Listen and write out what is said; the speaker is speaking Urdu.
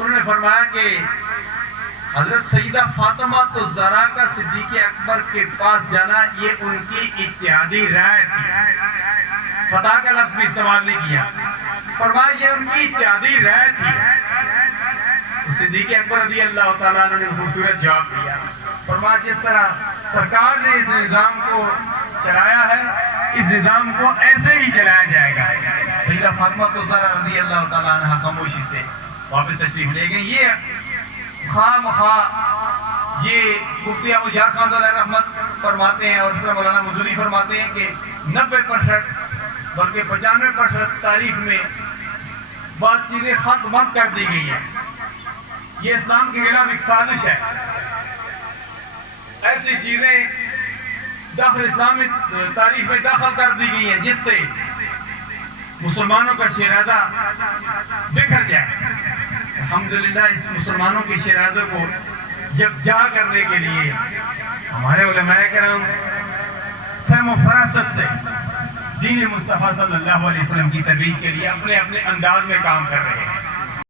انہوں نے فرمایا کہ حضرت سیدہ فاطمہ تو زہرا کا صدیق اکبر کے پاس جانا یہ ان کی اجتہادی رائے تھی، خطا کا لفظ بھی استعمال نہیں کیا، فرمایا یہ ان کی اجتہادی رائے تھی۔ صدیق اکبر رضی اللہ تعالیٰ عنہ نے خوبصورت جواب دیا، فرمایا جس طرح سرکار نے اس نظام کو چلایا ہے اس نظام کو ایسے ہی چلایا جائے گا۔ سیدہ فاطمہ تو زہرا رضی اللہ تعالیٰ عنہ خاموشی سے واپس تشریف لے گئے۔ یہ خام خواہ یہ مفتی ابو جعفر خان علیہ رحمت فرماتے ہیں اور اس طرح مولانا مدنی فرماتے ہیں کہ 90% بلکہ 95% تاریخ میں بعض چیزیں ختم کر دی گئی ہیں۔ یہ اسلام کے خلاف ایک سازش ہے، ایسی چیزیں داخل اسلامی تاریخ میں داخل کر دی گئی ہیں جس سے مسلمانوں کا شیرازہ بکھر جائے۔ الحمدللہ اس مسلمانوں کے شیرازے کو جب جا کرنے کے لیے ہمارے علماء کرام فہم و فراست سے دین مصطفیٰ صلی اللہ علیہ وسلم کی تبلیغ کے لیے اپنے اپنے انداز میں کام کر رہے ہیں۔